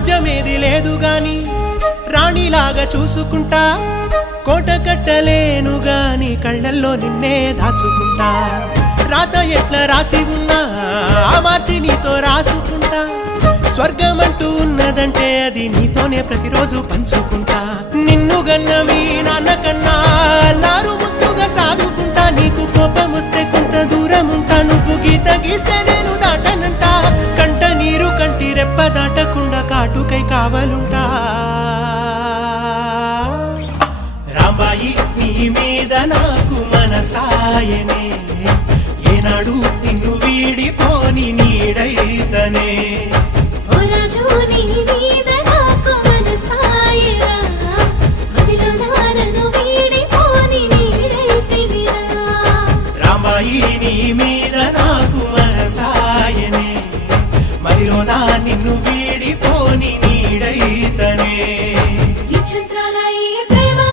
రాజ్యమేది లేదు గాని రాణిలాగా చూసుకుంటా కోట కట్టలేను గాని కళ్ళల్లో నిన్నే దాచుకుంటా రాత ఎట్లా రాసి ఉన్నా ఆ మార్చి నీతో రాసుకుంటా స్వర్గమంటూ ఉన్నదంటే అది నీతోనే ప్రతిరోజు పంచుకుంటా నిన్ను గన్న మీ నాన్న కన్నా లారు ముద్దుగా సాదుకుంటా నీకు కోపం వస్తే కొంత దూరం ఉంటా నువ్వు గీత గీస్తే నేను దాటనంట కంట నీరు కంటి రెప్ప దాటకుండా కాటుకై కావలుంటా రాంబాయి నీ మీద నాకు మనసాయనే ఏనాడు నిన్ను వీడిపోని నీడైతనే రాంబాయి నీ మీద నాకు మనసాయనే మదిలో నా నిన్ను వీడి